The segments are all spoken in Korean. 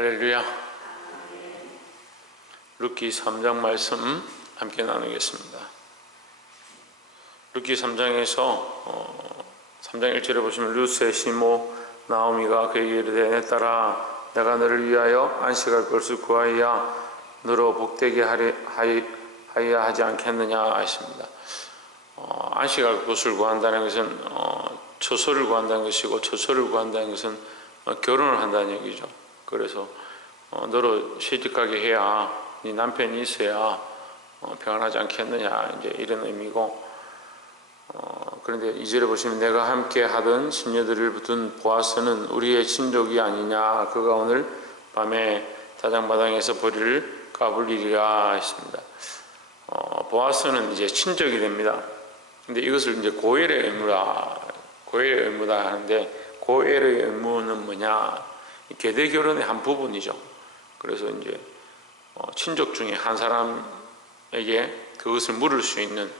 할렐루야. 룻기 3장 말씀 함께 나누겠습니다. 룻기 3장에서 3장 1절에 보시면 룻의 시모 나오미가 그에게 이르되 내 딸아 내가 너를 위하여 안식할 것을 구하여 너로 복되게 하여야 하지 않겠느냐 하십니다. 안식할 것을 구한다는 것은 처소를 구한다는 것이고, 처소를 구한다는 것은 결혼을 한다는 얘기죠. 그래서 너로 시집가게 해야 네 남편이 있어야 평안하지 않겠느냐, 이제 이런 의미고, 그런데 2절에 보시면 내가 함께 하던 시녀들을 붙은 보아스는 우리의 친족이 아니냐, 그가 오늘 밤에 다장마당에서 보리를 까불리리라 했습니다. 보아스는 이제 친족이 됩니다. 근데 이것을 이제 고엘의 의무다 하는데, 고엘의 의무는 뭐냐? 계대 결혼의 한 부분이죠. 그래서 이제 친족 중에 한 사람에게 그것을 물을 수 있는,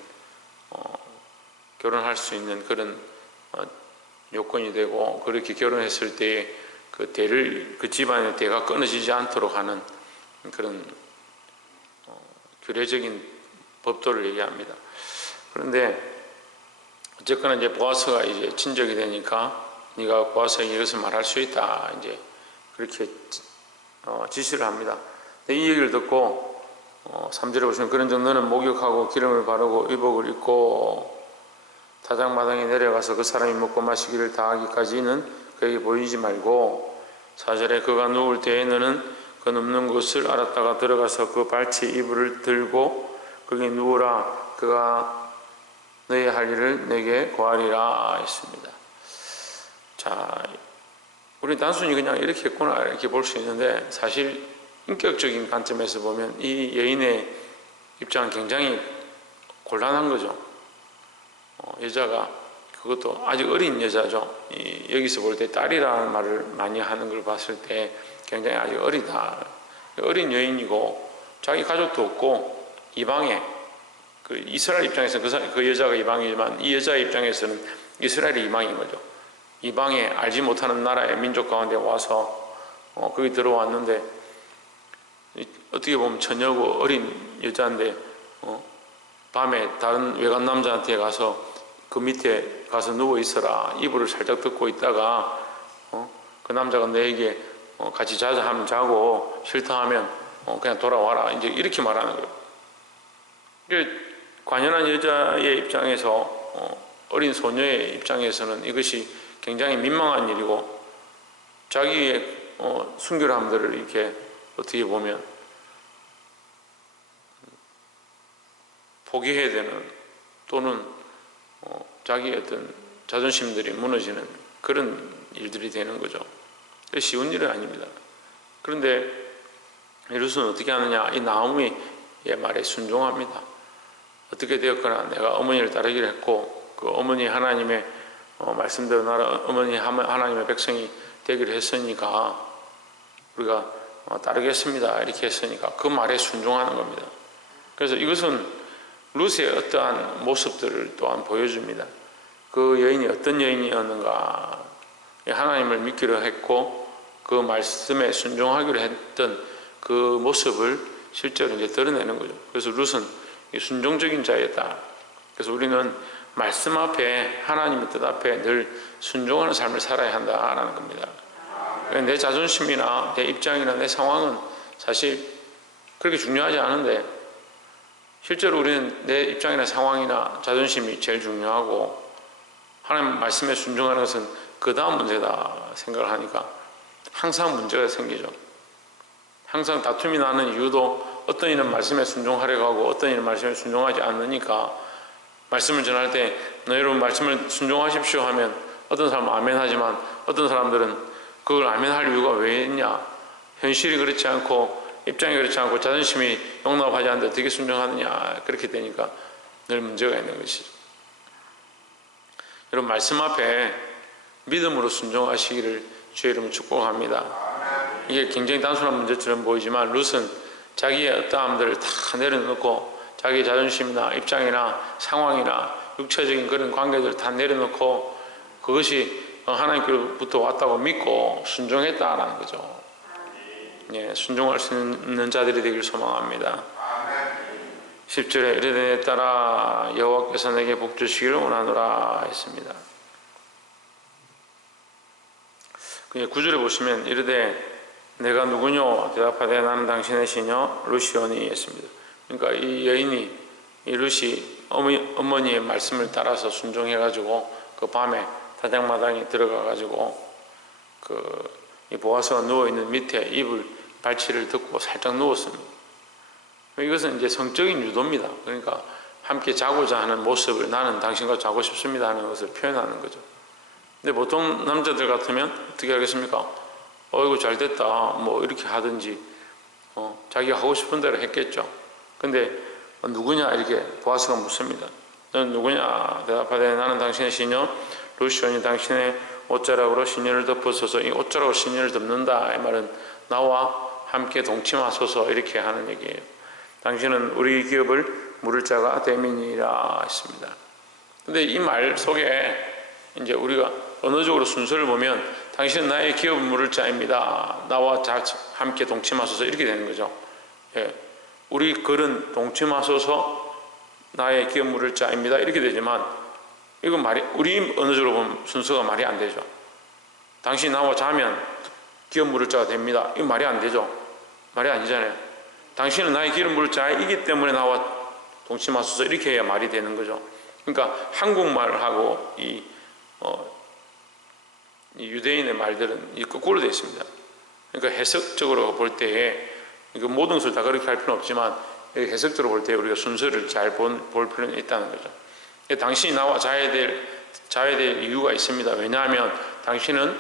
결혼할 수 있는 그런 요건이 되고, 그렇게 결혼했을 때 그 집안의 대가 끊어지지 않도록 하는 그런 규례적인 법도를 얘기합니다. 그런데 어쨌거나 이제 보아스가 이제 친족이 되니까 네가 보아스에게 이것을 말할 수 있다, 이제 그렇게 지시를 합니다. 근데 이 얘기를 듣고 3절에 보시면 그런즉 너는 목욕하고 기름을 바르고 의복을 입고 다장마당에 내려가서 그 사람이 먹고 마시기를 다하기까지는 그에게 보이지 말고, 4절에 그가 누울 때에 너는 그 눕는 곳을 알았다가 들어가서 그 발치 이불을 들고 거기 누우라, 그가 너의 할 일을 내게 고하리라 했습니다. 자, 우리 단순히 그냥 이렇게 했구나 이렇게 볼 수 있는데, 사실 인격적인 관점에서 보면 이 여인의 입장은 굉장히 곤란한 거죠. 여자가, 그것도 아직 어린 여자죠. 여기서 볼 때 딸이라는 말을 많이 하는 걸 봤을 때 굉장히 아직 어리다. 어린 여인이고 자기 가족도 없고 이방에, 그 이스라엘 입장에서는 그 여자가 이방이지만 이 여자의 입장에서는 이스라엘이 이방인 거죠. 이방에 알지 못하는 나라의 민족 가운데 와서 거기 들어왔는데, 어떻게 보면 처녀고 어린 여자인데 밤에 다른 외간 남자한테 가서 그 밑에 가서 누워 있어라, 이불을 살짝 덮고 있다가 그 남자가 너에게 같이 자자 하면 자고 싫다 하면 그냥 돌아와라, 이제 이렇게 말하는 거예요. 관연한 여자의 입장에서, 어린 소녀의 입장에서는 이것이 굉장히 민망한 일이고, 자기의 순결함들을 이렇게 어떻게 보면 포기해야 되는, 또는 자기의 어떤 자존심들이 무너지는 그런 일들이 되는 거죠. 쉬운 일은 아닙니다. 그런데 룻은 어떻게 하느냐? 이 나오미의 말에 순종합니다. 어떻게 되었거나 내가 어머니를 따르기로 했고, 그 어머니 하나님의 말씀대로 어머니 하나님의 백성이 되기로 했으니까 우리가 따르겠습니다, 이렇게 했으니까 그 말에 순종하는 겁니다. 그래서 이것은 룻의 어떠한 모습들을 또한 보여줍니다. 그 여인이 어떤 여인이었는가, 하나님을 믿기로 했고 그 말씀에 순종하기로 했던 그 모습을 실제로 이제 드러내는 거죠. 그래서 룻은 순종적인 자였다. 그래서 우리는 말씀 앞에, 하나님의 뜻 앞에 늘 순종하는 삶을 살아야 한다라는 겁니다. 내 자존심이나 내 입장이나 내 상황은 사실 그렇게 중요하지 않은데, 실제로 우리는 내 입장이나 상황이나 자존심이 제일 중요하고, 하나님 말씀에 순종하는 것은 그 다음 문제다 생각을 하니까 항상 문제가 생기죠. 항상 다툼이 나는 이유도 어떤 이는 말씀에 순종하려고 하고 어떤 이는 말씀에 순종하지 않으니까, 말씀을 전할 때 여러분 말씀을 순종하십시오 하면 어떤 사람은 아멘 하지만 어떤 사람들은 그걸 아멘 할 이유가 왜 있냐, 현실이 그렇지 않고 입장이 그렇지 않고 자존심이 용납하지 않는데 어떻게 순종하느냐, 그렇게 되니까 늘 문제가 있는 것이죠. 여러분, 말씀 앞에 믿음으로 순종하시기를 주의 이름으로 축복합니다. 이게 굉장히 단순한 문제처럼 보이지만 룻은 자기의 어떠함들을 다 내려놓고 자기의 자존심이나 입장이나 상황이나 육체적인 그런 관계들을 다 내려놓고 그것이 하나님께로부터 왔다고 믿고 순종했다라는 거죠. 순종할 수 있는 자들이 되길 소망합니다. 10절에 이르되 내 딸아 여호와께서 내게 복 주시기를 원하노라 했습니다. 9절에 보시면 이르되 내가 누구뇨 대답하되 나는 당신의 시녀 루시오니 했습니다. 그러니까 이 여인이 이 루시 어머니의 말씀을 따라서 순종해가지고 그 밤에 다장마당에 들어가가지고 이 보아스가 누워있는 밑에 이불 발치를 듣고 살짝 누웠습니다. 이것은 이제 성적인 유도입니다. 그러니까 함께 자고자 하는 모습을 나는 당신과 자고 싶습니다 하는 것을 표현하는 거죠. 근데 보통 남자들 같으면 어떻게 하겠습니까? 어이구 잘됐다 뭐 이렇게 하든지 자기가 하고 싶은 대로 했겠죠. 근데 누구냐 이렇게 보아스가 묻습니다. 너는 누구냐 대답하되 나는 당신의 시녀 루시오니 당신의 옷자락으로 시녀를 덮어서서 이 옷자락으로 시녀를 덮는다. 이 말은 나와 함께 동침하소서 이렇게 하는 얘기예요. 당신은 우리 기업을 물을 자가 됨이니라 했습니다. 근데 이 말 속에 이제 우리가 언어적으로 순서를 보면 당신은 나의 기업을 물을 자입니다. 나와 함께 동침하소서 이렇게 되는 거죠. 우리 글은 동침하소서 나의 기업 물을 자입니다 이렇게 되지만 이건 말이 우리 언어적으로 보면 순서가 말이 안 되죠. 당신이 나와 자면 기업 물을 자가 됩니다. 이건 말이 안 되죠. 말이 아니잖아요. 당신은 나의 기업 물을 자이기 때문에 나와 동침하소서 이렇게 해야 말이 되는 거죠. 그러니까 한국말하고 이 유대인의 말들은 거꾸로 되어 있습니다. 그러니까 해석적으로 볼 때에 모든 것을 다 그렇게 할 필요는 없지만 해석적으로 볼 때 우리가 순서를 잘 볼 필요는 있다는 거죠. 당신이 나와 자야 될 이유가 있습니다. 왜냐하면 당신은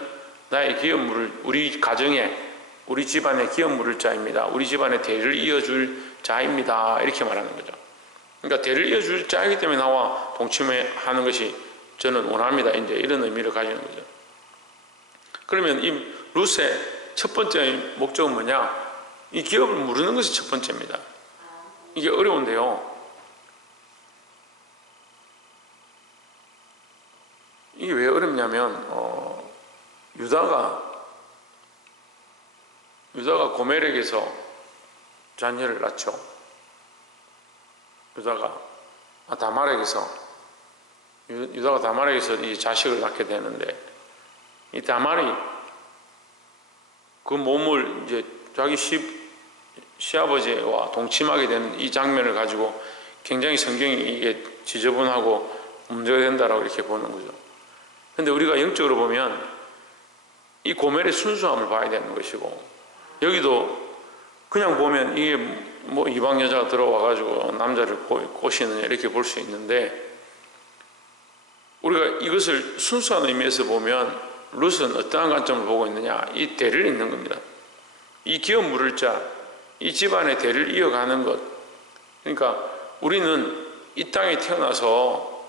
나의 기업 물을 우리 가정에 우리 집안의 기업 물을 자입니다. 우리 집안의 대를 이어줄 자입니다. 이렇게 말하는 거죠. 그러니까 대를 이어줄 자이기 때문에 나와 동침하는 것이 저는 원합니다. 이제 이런 의미를 가지는 거죠. 그러면 이 룻의 첫 번째 목적은 뭐냐? 이 기업을 무르는 것이 첫 번째입니다. 이게 어려운데요. 이게 왜 어렵냐면 유다가 고멜에게서 자녀를 낳죠. 유다가 다말에게서 이 자식을 낳게 되는데 이 다말이 그 몸을 이제 자기 시아버지와 동침하게 되는 이 장면을 가지고 굉장히 성경이 이게 지저분하고 문제가 된다라고 이렇게 보는 거죠. 근데 우리가 영적으로 보면 이 고멜의 순수함을 봐야 되는 것이고 여기도 그냥 보면 이게 뭐 이방 여자가 들어와가지고 남자를 꼬시느냐 이렇게 볼 수 있는데 우리가 이것을 순수한 의미에서 보면 룻은 어떠한 관점을 보고 있느냐? 이 대를 잇는 겁니다. 이 기업 물을 자, 이 집안의 대를 이어가는 것. 그러니까 우리는 이 땅에 태어나서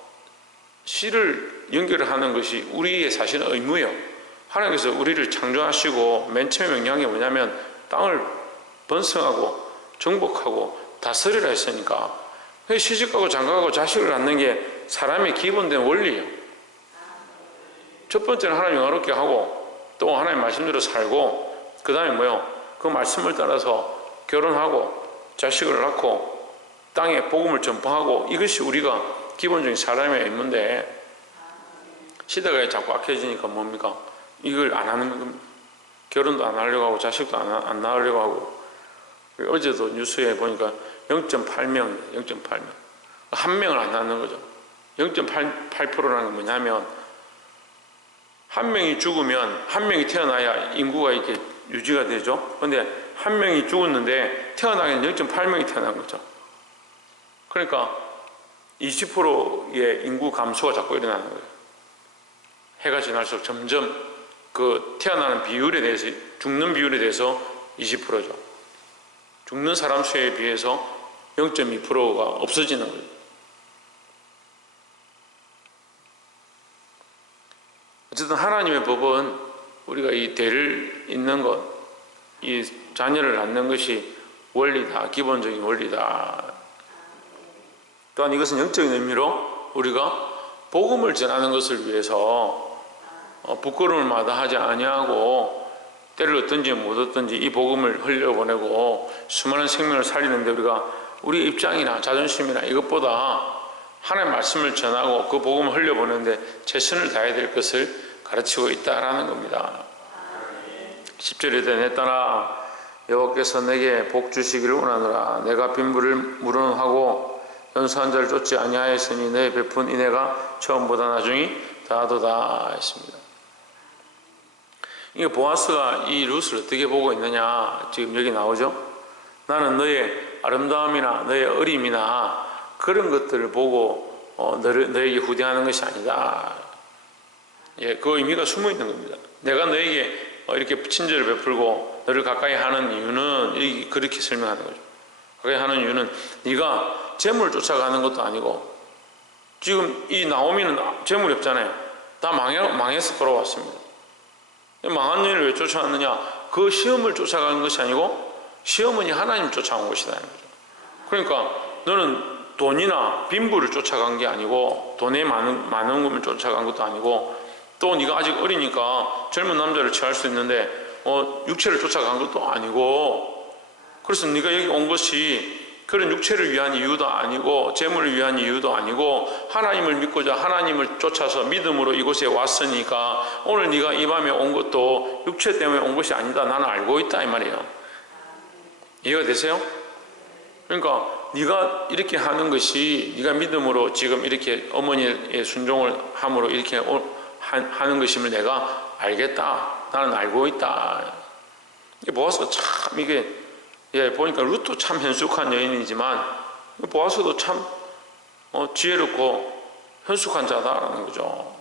씨를 연결하는 것이 우리의 사실은 의무예요. 하나님께서 우리를 창조하시고 맨 처음 명령이 뭐냐면 땅을 번성하고 정복하고 다스리라 했으니까 시집가고 장가가고 자식을 낳는 게 사람의 기본된 원리예요. 첫 번째는 하나님 영화롭게 하고 또 하나님 말씀대로 살고 그 다음에 뭐요? 그 말씀을 따라서 결혼하고 자식을 낳고 땅에 복음을 전파하고 이것이 우리가 기본적인 사람의 의무인데 시대가 자꾸 악해지니까 뭡니까? 이걸 안 하는 겁니다. 결혼도 안 하려고 하고 자식도 안 낳으려고 하고 어제도 뉴스에 보니까 0.8명 0.8명 한 명을 안 낳는 거죠. 0.8%라는 건 뭐냐면 한 명이 죽으면 한 명이 태어나야 인구가 이렇게 유지가 되죠. 그런데 한 명이 죽었는데 태어나기는 0.8명이 태어난 거죠. 그러니까 20%의 인구 감소가 자꾸 일어나는 거예요. 해가 지날수록 점점 그 태어나는 비율에 대해서 죽는 비율에 대해서 20%죠. 죽는 사람 수에 비해서 0.2%가 없어지는 거예요. 어쨌든 하나님의 법은 우리가 이 대를 잇는 것, 이 자녀를 낳는 것이 원리다, 기본적인 원리다. 또한 이것은 영적인 의미로 우리가 복음을 전하는 것을 위해서 부끄러움을 마다하지 아니하고 때를 얻든지 못 얻든지 이 복음을 흘려보내고 수많은 생명을 살리는데 우리 입장이나 자존심이나 이것보다 하나님의 말씀을 전하고 그 복음을 흘려보내는데 최선을 다해야 될 것을 가르치고 있다라는 겁니다. 10절에 내 딸아 여호와께서 내게 복 주시기를 원하노라. 내가 빈부를 무론하고 연수한 자를 쫓지 아니하였으니 내 베푼 인애가 처음보다 나중이 다하도다 했습니다. 이게 보아스가 이 룻을 어떻게 보고 있느냐 지금 여기 나오죠. 나는 너의 아름다움이나 너의 어림이나 그런 것들을 보고 너에게 후대하는 것이 아니다. 예, 그 의미가 숨어 있는 겁니다. 내가 너에게 이렇게 친절을 베풀고 너를 가까이 하는 이유는 그렇게 설명하는 거죠. 가까이 하는 이유는 네가 재물을 쫓아가는 것도 아니고 지금 이 나오미는 재물이 없잖아요. 다 망해서 돌아왔습니다. 망한 일을 왜 쫓아왔느냐? 그 시험을 쫓아가는 것이 아니고 시어머니 하나님 쫓아온 것이다. 그러니까 너는 돈이나 빈부를 쫓아간 게 아니고 돈의 많은 것을 쫓아간 것도 아니고 또 네가 아직 어리니까 젊은 남자를 취할 수 있는데 육체를 쫓아간 것도 아니고 그래서 네가 여기 온 것이 그런 육체를 위한 이유도 아니고 재물을 위한 이유도 아니고 하나님을 믿고자 하나님을 쫓아서 믿음으로 이곳에 왔으니까 오늘 네가 이 밤에 온 것도 육체 때문에 온 것이 아니다. 나는 알고 있다 이 말이에요. 이해가 되세요? 그러니까 네가 이렇게 하는 것이 네가 믿음으로 지금 이렇게 어머니의 순종을 함으로 이렇게 하는 것임을 내가 알겠다. 나는 알고 있다. 이게 보아서 참 이게 보니까 룻도 참 현숙한 여인이지만 보아서도 참 지혜롭고 현숙한 자다라는 거죠.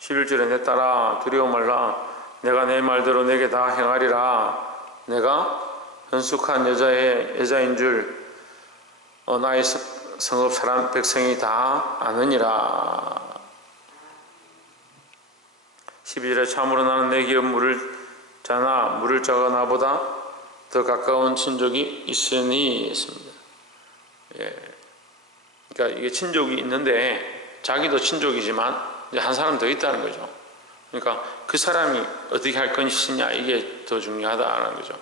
11절에 내 딸아 두려워 말라. 내가 내 말대로 내게 다 행하리라. 내가 현숙한 여자인 줄 나의 성읍 사람 백성이 다 아느니라. 12절에 참으로 나는 내 기업 물을 자나 물을 자가 나보다 더 가까운 친족이 있으니 했습니다. 예. 그러니까 이게 친족이 있는데 자기도 친족이지만 이제 한 사람 더 있다는 거죠. 그러니까 그 사람이 어떻게 할 것이냐 이게 더 중요하다는 거죠.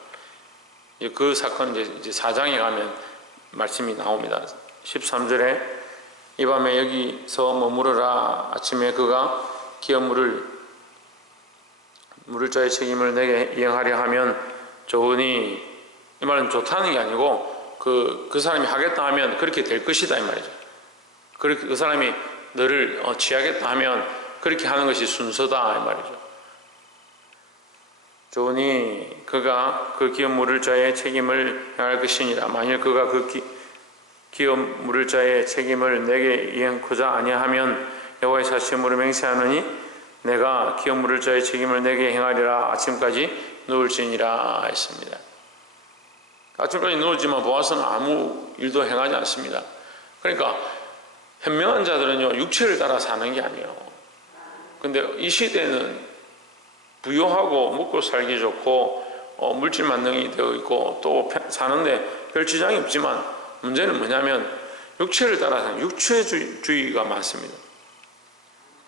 그 사건 이제 4장에 가면 말씀이 나옵니다. 13절에 이 밤에 여기서 머무르라. 아침에 그가 기업 물을 자의 책임을 내게 이행하려 하면 좋으니 이 말은 좋다는 게 아니고 그 사람이 하겠다 하면 그렇게 될 것이다 이 말이죠. 그렇게 그 사람이 너를 취하겠다 하면 그렇게 하는 것이 순서다 이 말이죠. 좋으니 그가 그 기업 물을 자의 책임을 행할 것이니라. 만일 그가 그 기업 물을 자의 책임을 내게 이행코자 아니하면 여호와의 사심으로 맹세하느니 내가 기업 물을 자의 책임을 내게 행하리라. 아침까지 누울지니라 했습니다. 아침까지 누울지만 보아서는 아무 일도 행하지 않습니다. 그러니까 현명한 자들은요 육체를 따라 사는 게 아니에요. 근데 이 시대는 부유하고 먹고 살기 좋고 물질 만능이 되어 있고 또 사는데 별 지장이 없지만 문제는 뭐냐면 육체를 따라 사는 육체주의가 많습니다.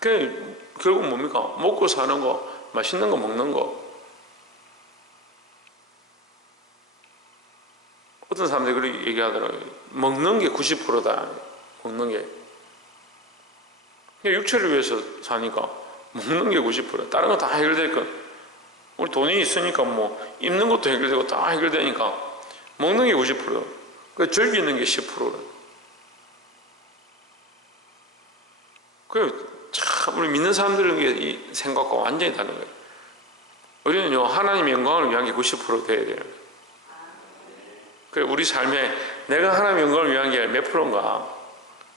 결국 뭡니까? 먹고 사는 거, 맛있는 거 먹는 거. 어떤 사람들이 그렇게 얘기하더라고요. 먹는 게 90%다. 먹는 게. 육체를 위해서 사니까 먹는 게 90%. 다른 거 다 해결될 거. 우리 돈이 있으니까 뭐 입는 것도 해결되고 다 해결되니까 먹는 게 90%. 그 즐기는 게 10%래. 참 우리 믿는 사람들의 이 생각과 완전히 다른 거예요. 우리는요 하나님의 영광을 위한 게 90% 돼야 돼요. 우리 삶에 내가 하나님의 영광을 위한 게 몇 프로인가?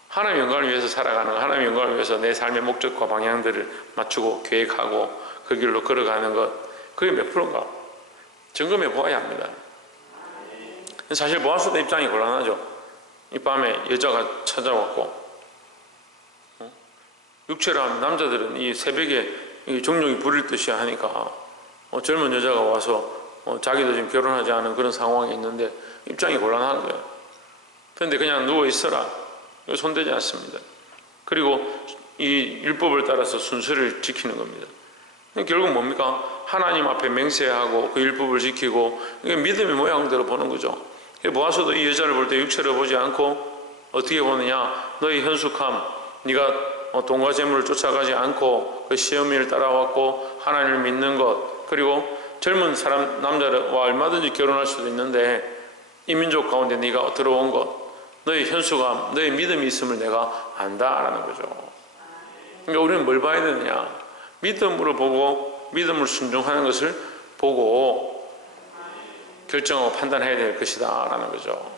하나님의 영광을 위해서 살아가는 거, 하나님의 영광을 위해서 내 삶의 목적과 방향들을 맞추고 계획하고 그 길로 걸어가는 것, 그게 몇 프로인가? 점검해 보아야 합니다. 사실 보아스도 입장이 곤란하죠. 이 밤에 여자가 찾아왔고 육체란 남자들은 이 새벽에 정욕이 부릴 듯이 하니까 젊은 여자가 와서 자기도 지금 결혼하지 않은 그런 상황이 있는데 입장이 곤란한 거예요. 그런데 그냥 누워 있어라. 손대지 않습니다. 그리고 이 율법을 따라서 순서를 지키는 겁니다. 결국 뭡니까? 하나님 앞에 맹세하고 그 율법을 지키고 이게 믿음의 모양대로 보는 거죠. 보아스도 이 여자를 볼 때 육체를 보지 않고 어떻게 보느냐? 너의 현숙함, 네가 돈과 재물을 쫓아가지 않고 그 시어미를 따라왔고 하나님을 믿는 것, 그리고 젊은 사람 남자와 얼마든지 결혼할 수도 있는데 이 민족 가운데 네가 들어온 것, 너의 현숙함, 너의 믿음이 있음을 내가 안다라는 거죠. 그러니까 우리는 뭘 봐야 되느냐? 믿음으로 보고 믿음을 순종하는 것을 보고 결정하고 판단해야 될 것이다 라는 거죠.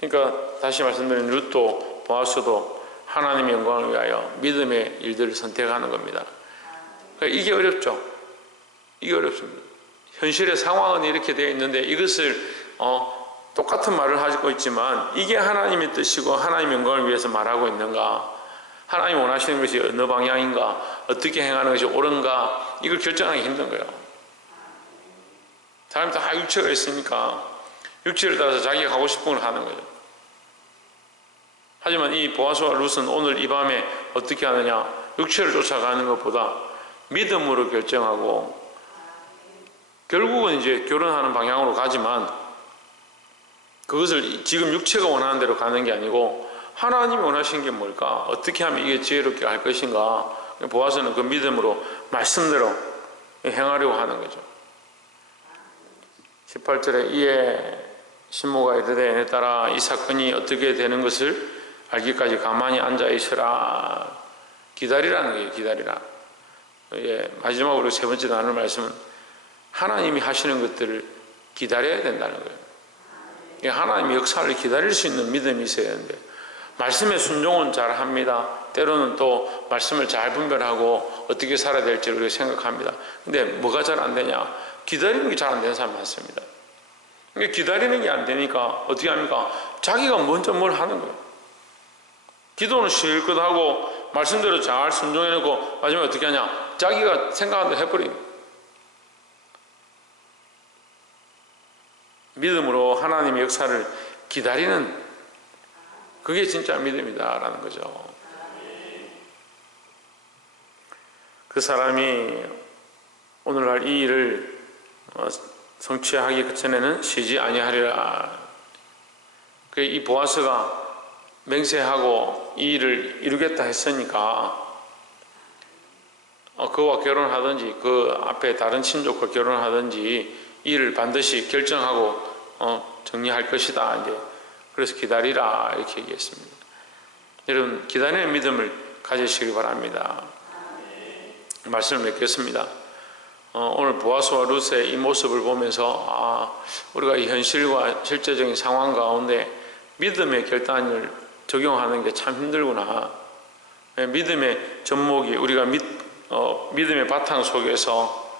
그러니까 다시 말씀드린 룻도 보아스도 하나님의 영광을 위하여 믿음의 일들을 선택하는 겁니다. 그러니까 이게 어렵죠. 이게 어렵습니다. 현실의 상황은 이렇게 되어 있는데 이것을 똑같은 말을 하고 있지만 이게 하나님의 뜻이고 하나님의 영광을 위해서 말하고 있는가, 하나님 원하시는 것이 어느 방향인가, 어떻게 행하는 것이 옳은가, 이걸 결정하기 힘든 거예요. 사람이 다 육체가 있으니까 육체를 따라서 자기가 하고 싶은 걸 하는 거죠. 하지만 이 보아스와 룻은 오늘 이 밤에 어떻게 하느냐? 육체를 쫓아가는 것보다 믿음으로 결정하고 결국은 이제 결혼하는 방향으로 가지만 그것을 지금 육체가 원하는 대로 가는 게 아니고 하나님이 원하시는 게 뭘까? 어떻게 하면 이게 지혜롭게 할 것인가? 보아스는 그 믿음으로 말씀대로 행하려고 하는 거죠. 18절에 이에 신모가 이르되 내 딸아 이 사건이 어떻게 되는 것을 알기까지 가만히 앉아 있으라. 기다리라는 거예요. 기다리라. 마지막으로 세 번째 나눌 말씀은 하나님이 하시는 것들을 기다려야 된다는 거예요. 하나님의 역사를 기다릴 수 있는 믿음이 있어야 하는데 말씀의 순종은 잘 합니다. 때로는 또 말씀을 잘 분별하고 어떻게 살아야 될지 우리가 생각합니다. 근데 뭐가 잘 안 되냐? 기다리는 게 잘 안 되는 사람 많습니다. 기다리는 게 안 되니까 어떻게 합니까? 자기가 먼저 뭘 하는 거예요. 기도는 실컷 하고 말씀대로 잘 순종해놓고 마지막에 어떻게 하냐? 자기가 생각한 대로 해버립니다. 믿음으로 하나님의 역사를 기다리는 그게 진짜 믿음이다라는 거죠. 그 사람이 오늘날 이 일을 성취하기 전에는 쉬지 아니하리라. 이 보아스가 맹세하고 이 일을 이루겠다 했으니까 그와 결혼하든지 그 앞에 다른 친족과 결혼하든지 이 일을 반드시 결정하고 정리할 것이다. 이제 그래서 기다리라 이렇게 얘기했습니다. 여러분 기다리는 믿음을 가지시기 바랍니다. 말씀을 맺겠습니다. 오늘 보아스와 룻의 이 모습을 보면서 우리가 이 현실과 실제적인 상황 가운데 믿음의 결단을 적용하는 게 참 힘들구나. 믿음의 접목이 우리가 믿음의 바탕 속에서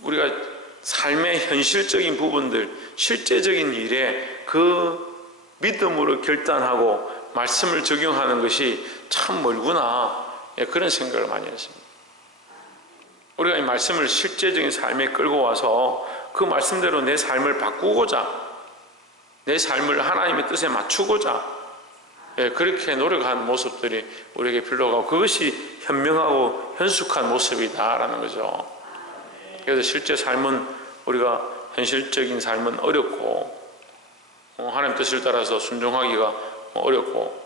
우리가 삶의 현실적인 부분들, 실제적인 일에 그 믿음으로 결단하고 말씀을 적용하는 것이 참 멀구나. 그런 생각을 많이 했습니다. 우리가 이 말씀을 실제적인 삶에 끌고 와서 그 말씀대로 내 삶을 바꾸고자, 내 삶을 하나님의 뜻에 맞추고자 그렇게 노력하는 모습들이 우리에게 필요하고 그것이 현명하고 현숙한 모습이다라는 거죠. 그래서 실제 삶은 우리가 현실적인 삶은 어렵고 하나님 뜻을 따라서 순종하기가 어렵고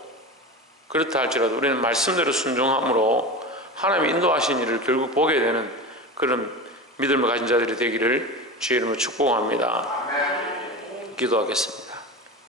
그렇다 할지라도 우리는 말씀대로 순종함으로 하나님이 인도하신 일을 결국 보게 되는 그런 믿음을 가진 자들이 되기를 주의 이름으로 축복합니다. 기도하겠습니다.